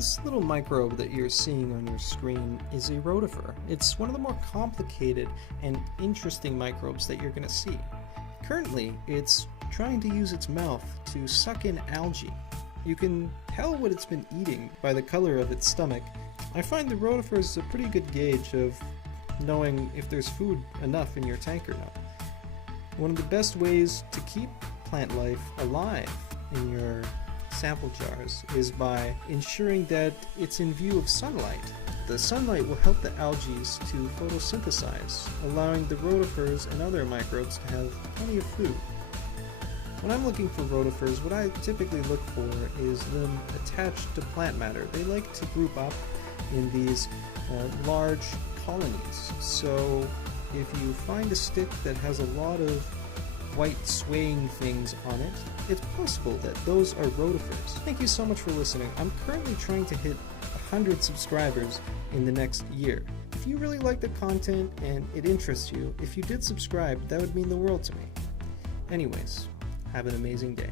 This little microbe that you're seeing on your screen is a rotifer. It's one of the more complicated and interesting microbes that you're going to see. Currently, it's trying to use its mouth to suck in algae. You can tell what it's been eating by the color of its stomach. I find the rotifers a pretty good gauge of knowing if there's food enough in your tank or not. One of the best ways to keep plant life alive in your sample jars is by ensuring that it's in view of sunlight. The sunlight will help the algae to photosynthesize, allowing the rotifers and other microbes to have plenty of food. When I'm looking for rotifers, what I typically look for is them attached to plant matter. They like to group up in these large colonies. So if you find a stick that has a lot of white swaying things on it, it's possible that those are rotifers. Thank you so much for listening. I'm currently trying to hit 100 subscribers in the next year. If you really like the content and it interests you, if you did subscribe, that would mean the world to me. Anyways, have an amazing day.